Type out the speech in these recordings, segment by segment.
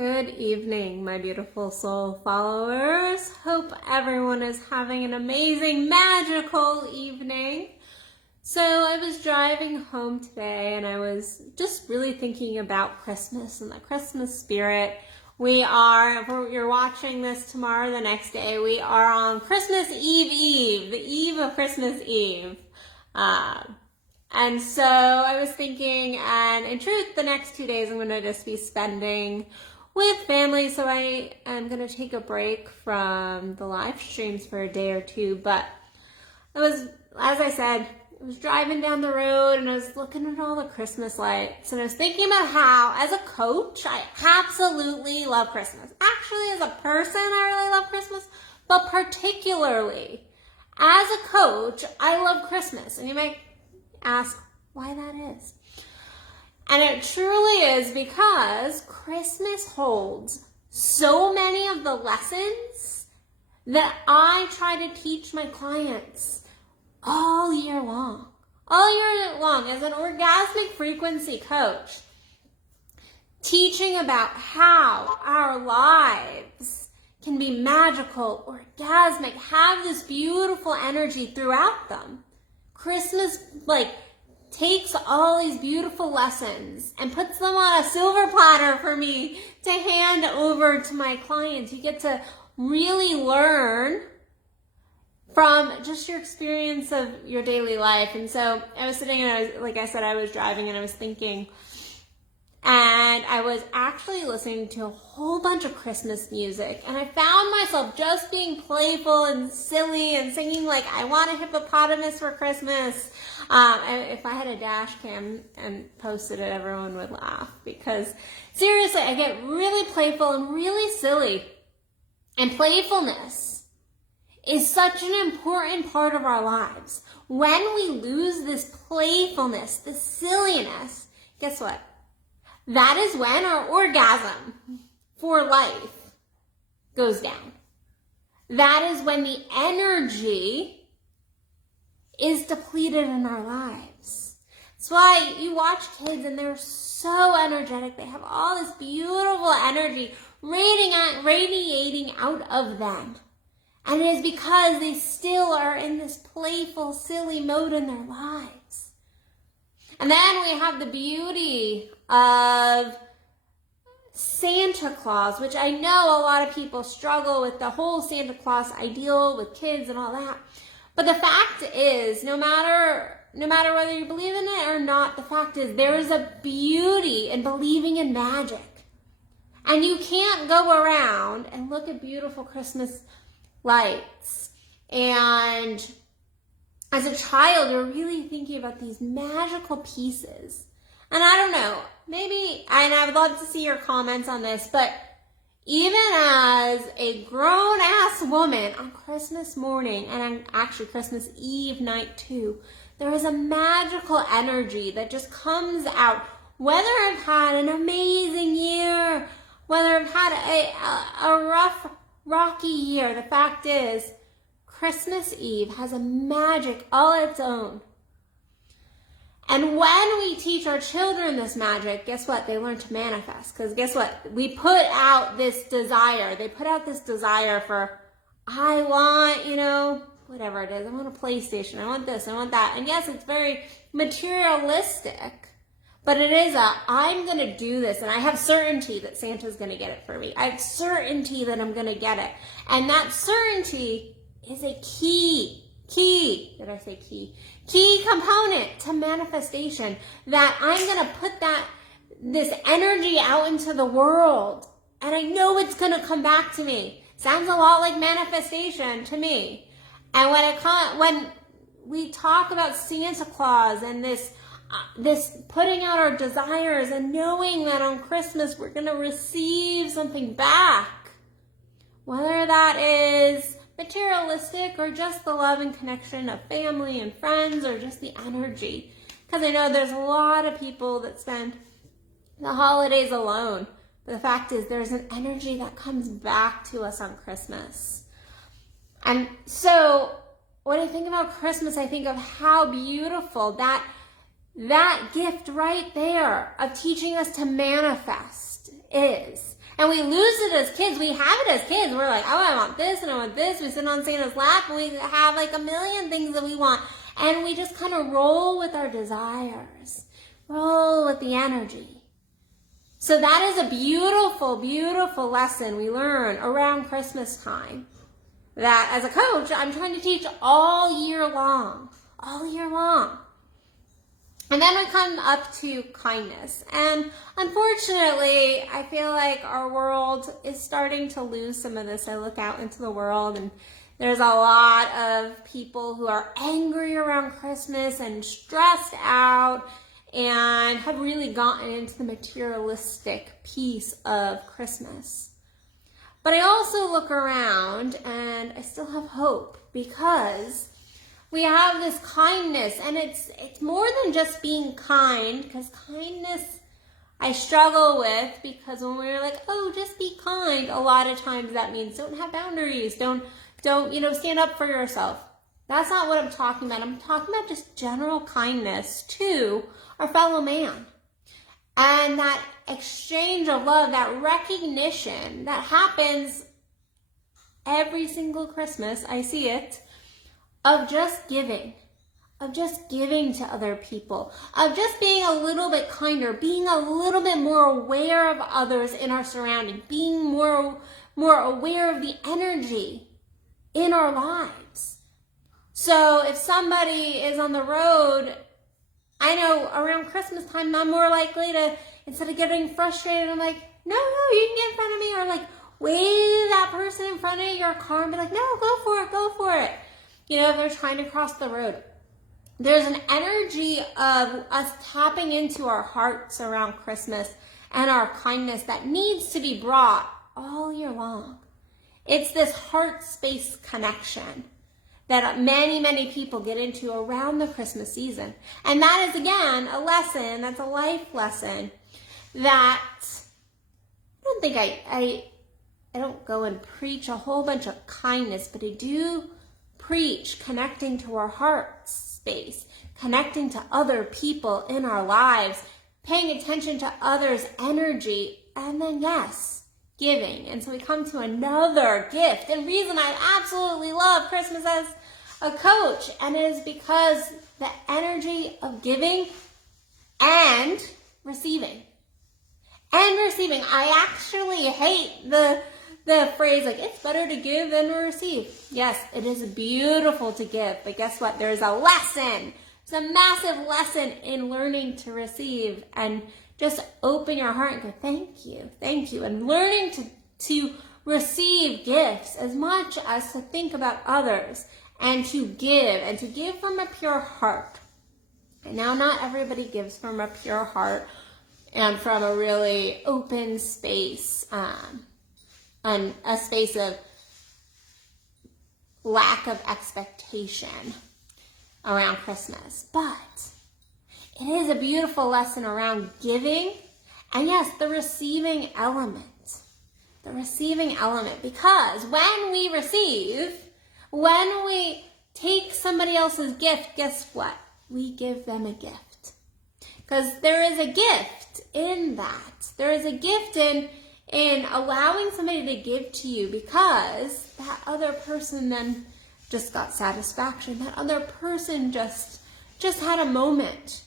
Good evening, my beautiful soul followers. Hope everyone is having an amazing, magical evening. So I was driving home today and I was just really thinking about Christmas and the Christmas spirit. If you're watching this tomorrow, the next day, we are on Christmas Eve, the eve of Christmas Eve. And so I was thinking, and in truth, the next 2 days I'm going to just be spending with family. So I am going to take a break from the live streams for a day or two. But as I said, I was driving down the road and I was looking at all the Christmas lights. And I was thinking about how, as a coach, I absolutely love Christmas. Actually, as a person, I really love Christmas. But particularly, as a coach, I love Christmas. And you might ask why that is. And it truly is because Christmas holds so many of the lessons that I try to teach my clients all year long. All year long as an orgasmic frequency coach, teaching about how our lives can be magical, orgasmic, have this beautiful energy throughout them. Christmas, takes all these beautiful lessons and puts them on a silver platter for me to hand over to my clients. You get to really learn from just your experience of your daily life. And so I was sitting and I was driving and I was thinking, and I was actually listening to a whole bunch of Christmas music, and I found myself just being playful and silly and singing like I want a hippopotamus for Christmas. If I had a dash cam and posted it, everyone would laugh, because seriously, I get really playful and really silly. And playfulness is such an important part of our lives. When we lose this playfulness, this silliness, guess what? That is when our orgasm for life goes down. That is when the energy is depleted in our lives. That's why you watch kids and they're so energetic. They have all this beautiful energy radiating out of them. And it is because they still are in this playful, silly mode in their lives. And then we have the beauty of Santa Claus, which I know a lot of people struggle with the whole Santa Claus ideal with kids and all that. But the fact is, no matter whether you believe in it or not, the fact is there is a beauty in believing in magic. And you can't go around and look at beautiful Christmas lights and as a child, you're really thinking about these magical pieces. And I don't know, maybe, and I would love to see your comments on this, but even as a grown-ass woman on Christmas morning, and on actually Christmas Eve night too, there is a magical energy that just comes out. Whether I've had an amazing year, whether I've had a rough, rocky year, the fact is, Christmas Eve has a magic all its own. And when we teach our children this magic, guess what? They learn to manifest. Because guess what? We put out this desire. They put out this desire for, I want, whatever it is. I want a PlayStation. I want this. I want that. And yes, it's very materialistic. But it is I'm going to do this. And I have certainty that Santa's going to get it for me. I have certainty that I'm going to get it. And that certainty is a key component to manifestation, that I'm going to put this energy out into the world and I know it's going to come back to me. Sounds a lot like manifestation to me. And when we talk about Santa Claus and this putting out our desires and knowing that on Christmas we're going to receive something back, whether that is materialistic or just the love and connection of family and friends or just the energy. Because I know there's a lot of people that spend the holidays alone. But the fact is there's an energy that comes back to us on Christmas. And so when I think about Christmas, I think of how beautiful that gift right there of teaching us to manifest is. And we lose it as kids. We have it as kids. We're like, oh, I want this and I want this. We sit on Santa's lap and we have like a million things that we want. And we just kind of roll with our desires. Roll with the energy. So that is a beautiful, beautiful lesson we learn around Christmas time. That as a coach, I'm trying to teach all year long. All year long. And then we come up to kindness. And unfortunately, I feel like our world is starting to lose some of this. I look out into the world and there's a lot of people who are angry around Christmas and stressed out and have really gotten into the materialistic piece of Christmas. But I also look around and I still have hope because we have this kindness, and it's more than just being kind, because kindness I struggle with, because when we're like, oh, just be kind, a lot of times that means don't have boundaries, don't stand up for yourself. That's not what I'm talking about. I'm talking about just general kindness to our fellow man. And that exchange of love, that recognition that happens every single Christmas, I see it, of just giving to other people, of just being a little bit kinder, being a little bit more aware of others in our surroundings, being more aware of the energy in our lives. So if somebody is on the road, I know around Christmas time, I'm more likely to, instead of getting frustrated, I'm like, no, you can get in front of me, or like wave that person in front of your car and be like, no, go for it. If they're trying to cross the road. There's an energy of us tapping into our hearts around Christmas and our kindness that needs to be brought all year long. It's this heart space connection that many, many people get into around the Christmas season. And that is, again, a lesson, that's a life lesson that I don't think I don't go and preach a whole bunch of kindness, but I do preach connecting to our heart space, connecting to other people in our lives, paying attention to others' energy, and then, yes, giving. And so we come to another gift. And reason I absolutely love Christmas as a coach, and it is because the energy of giving and receiving. I actually hate the phrase like, it's better to give than to receive. Yes, it is beautiful to give, but guess what? There's a lesson. There's a massive lesson in learning to receive, and just open your heart and go, thank you, and learning to receive gifts as much as to think about others, and to give from a pure heart. And now not everybody gives from a pure heart and from a really open space, and a space of lack of expectation around Christmas. But it is a beautiful lesson around giving, and yes, the receiving element. Because when we receive, when we take somebody else's gift, guess what? We give them a gift. Because there is a gift in that. There is a gift in allowing somebody to give to you, because that other person then just got satisfaction. That other person just had a moment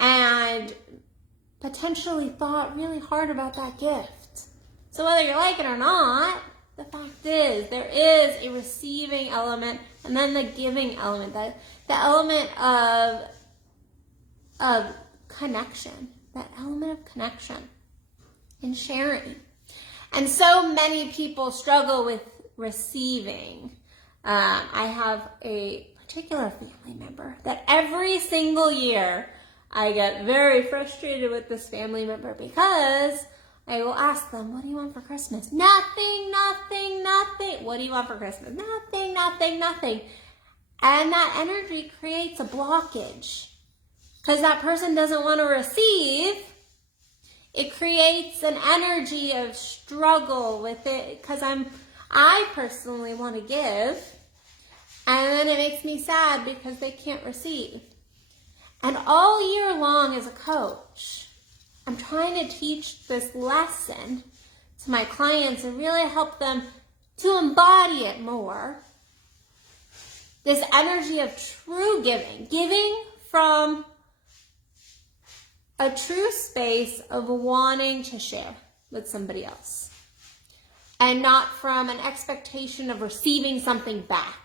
and potentially thought really hard about that gift. So whether you like it or not, the fact is there is a receiving element and then the giving element, the element of connection, that element of connection and sharing. And so many people struggle with receiving. I have a particular family member that every single year I get very frustrated with this family member, because I will ask them, what do you want for Christmas? Nothing. What do you want for Christmas? Nothing. And that energy creates a blockage, because that person doesn't want to receive. It creates an energy of struggle with it, because I personally want to give, and then it makes me sad because they can't receive. And all year long as a coach, I'm trying to teach this lesson to my clients and really help them to embody it more. This energy of true giving, giving from a true space of wanting to share with somebody else, and not from an expectation of receiving something back.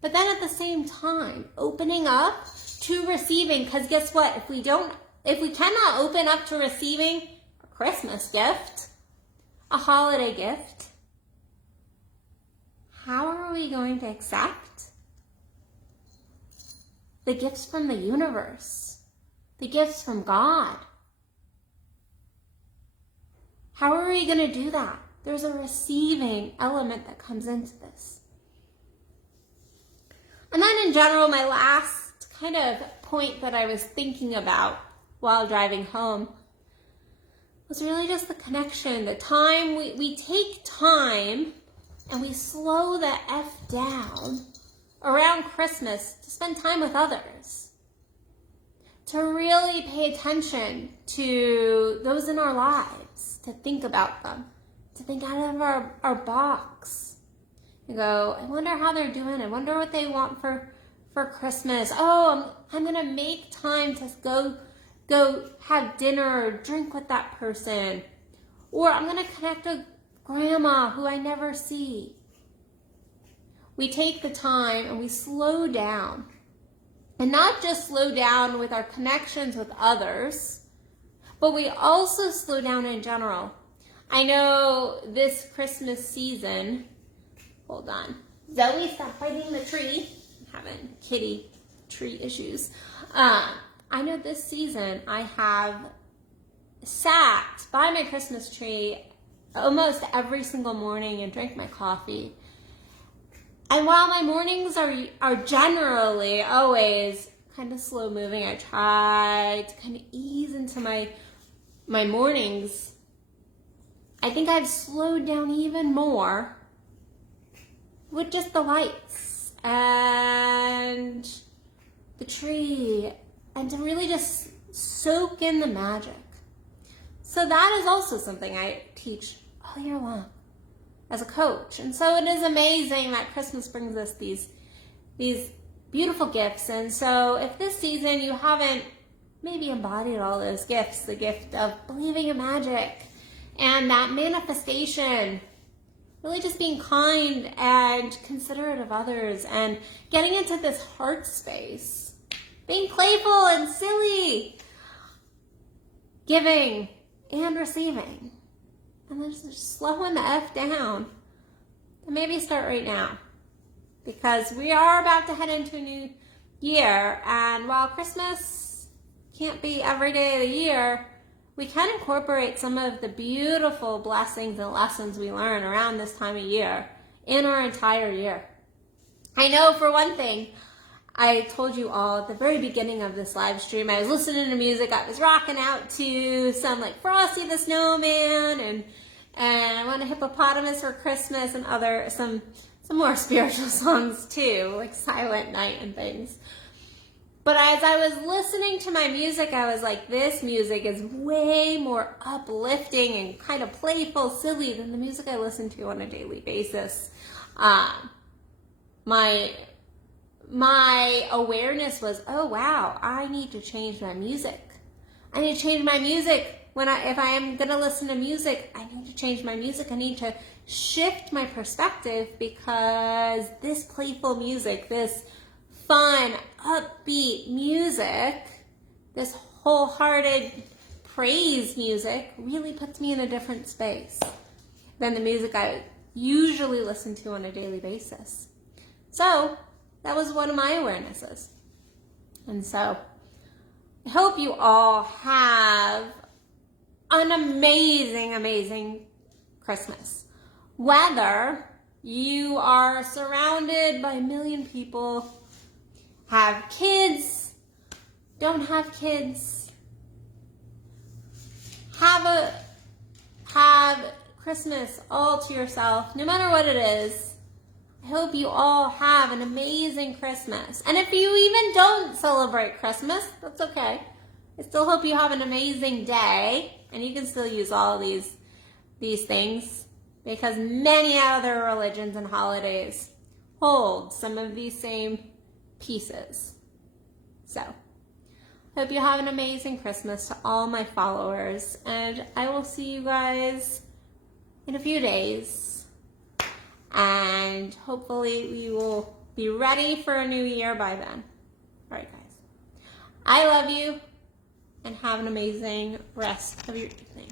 But then at the same time, opening up to receiving, because guess what? If we cannot open up to receiving a Christmas gift, a holiday gift, how are we going to accept the gifts from the universe, the gifts from God? How are we going to do that? There's a receiving element that comes into this. And then in general, my last kind of point that I was thinking about while driving home was really just the connection, the time. We take time and we slow the F down around Christmas to spend time with others, to really pay attention to those in our lives, to think about them, to think out of our box. You go, I wonder how they're doing. I wonder what they want for Christmas. Oh, I'm going to make time to go have dinner or drink with that person. Or I'm going to connect with grandma who I never see. We take the time and we slow down. And not just slow down with our connections with others, but we also slow down in general. I know this Christmas season, hold on, Zoe, stop fighting the tree. I'm having kitty tree issues. I know this season I have sat by my Christmas tree almost every single morning and drank my coffee. And while my mornings are generally always kind of slow moving, I try to kind of ease into my mornings. I think I've slowed down even more with just the lights and the tree, and to really just soak in the magic. So that is also something I teach all year long as a coach. And so it is amazing that Christmas brings us these beautiful gifts. And so if this season you haven't maybe embodied all those gifts, the gift of believing in magic and that manifestation, really just being kind and considerate of others and getting into this heart space, being playful and silly, giving and receiving, and then just slowing the F down, and maybe start right now, because we are about to head into a new year. And while Christmas can't be every day of the year, we can incorporate some of the beautiful blessings and lessons we learn around this time of year in our entire year. I know for one thing, I told you all at the very beginning of this live stream, I was listening to music. I was rocking out to some like Frosty the Snowman and I Want a Hippopotamus for Christmas and some more spiritual songs too, like Silent Night and things. But as I was listening to my music, I was like, this music is way more uplifting and kind of playful, silly than the music I listen to on a daily basis. My awareness was, oh wow, I need to change my music. I need to change my music. If I am going to listen to music, I need to change my music. I need to shift my perspective, because this playful music, this fun, upbeat music, this wholehearted praise music really puts me in a different space than the music I usually listen to on a daily basis. So that was one of my awarenesses. And so I hope you all have an amazing, amazing Christmas. Whether you are surrounded by a million people, have kids, don't have kids, have Christmas all to yourself, no matter what it is, I hope you all have an amazing Christmas. And if you even don't celebrate Christmas, that's okay. I still hope you have an amazing day, and you can still use all these these things because many other religions and holidays hold some of these same pieces. So, hope you have an amazing Christmas to all my followers, and I will see you guys in a few days. And hopefully we will be ready for a new year by then. All right, guys. I love you, and have an amazing rest of your evening.